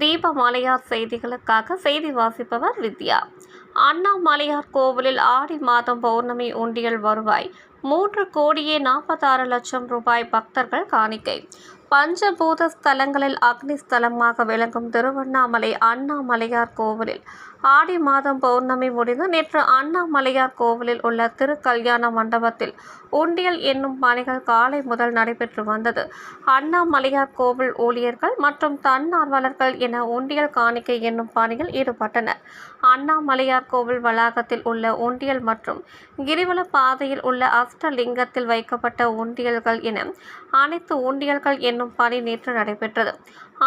தீபமலையார் செய்திகளுக்காக செய்தி வாசிப்பவர் வித்யா. அண்ணாமலையார் கோவிலில் ஆடி மாதம் பௌர்ணமி உண்டியல் வருவாய் 3,46,00,000 ரூபாய். பக்தர்கள் காணிக்கை. பஞ்சபூத ஸ்தலங்களில் அக்னி ஸ்தலமாக விளங்கும் திருவண்ணாமலை அண்ணாமலையார் கோவிலில் ஆடி மாதம் பௌர்ணமி முடிந்து நேற்று அண்ணாமலையார் கோவிலில் உள்ள திருக்கல்யாண மண்டபத்தில் உண்டியல் என்னும் பணிகள் காலை முதல் நடைபெற்று வந்தது. அண்ணாமலையார் கோவில் ஊழியர்கள் மற்றும் தன்னார்வலர்கள் என உண்டியல் காணிக்கை என்னும் பணியில் ஈடுபட்டனர். அண்ணாமலையார் கோவில் வளாகத்தில் உள்ள உண்டியல் மற்றும் கிரிவல பாதையில் உள்ள அஷ்டலிங்கத்தில் வைக்கப்பட்ட உண்டியல்கள் என அனைத்து உண்டியல்கள் என்னும் பணி நேற்று நடைபெற்றது.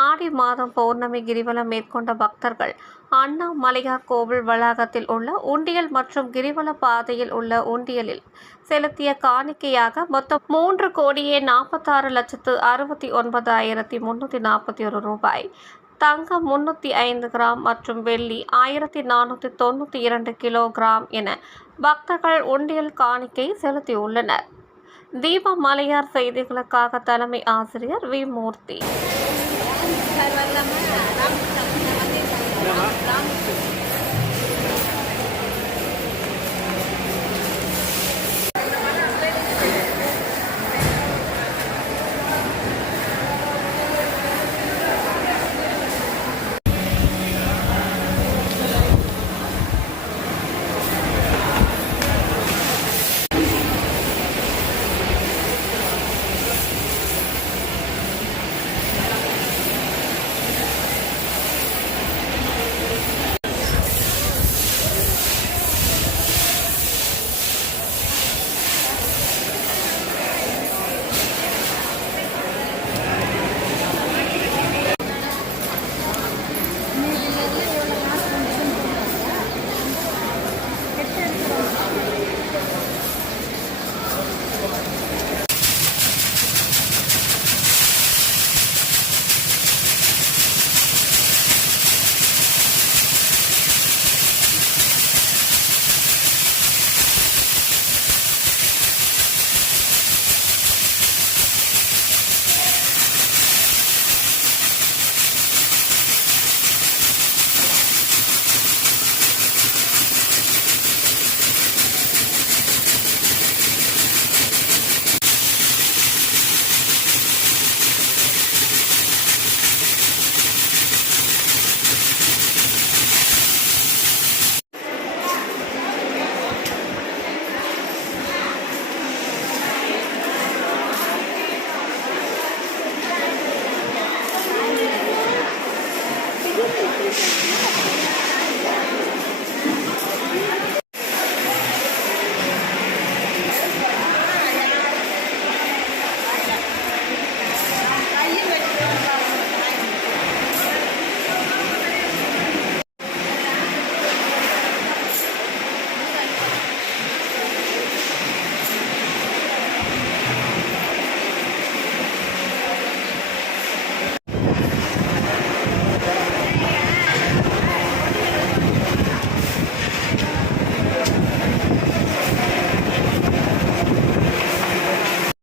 ஆடி மாதம் பௌர்ணமி கிரிவலம் மேற்கொண்ட பக்தர்கள் அண்ணாமலையார் கோவில் வளாகத்தில் உள்ள உண்டியல் மற்றும் கிரிவல பாதையில் உள்ள உண்டியலில் செலுத்திய காணிக்கையாக மொத்தம் 3,69,69,341 ரூபாய், தங்கம் 305 கிராம் மற்றும் வெள்ளி 1,492 கிலோகிராம் என பக்தர்கள் உண்டியல் காணிக்கை செலுத்தியுள்ளனர். தீபமலையார் செய்திகளுக்காக தலைமை ஆசிரியர் வி. மூர்த்தி.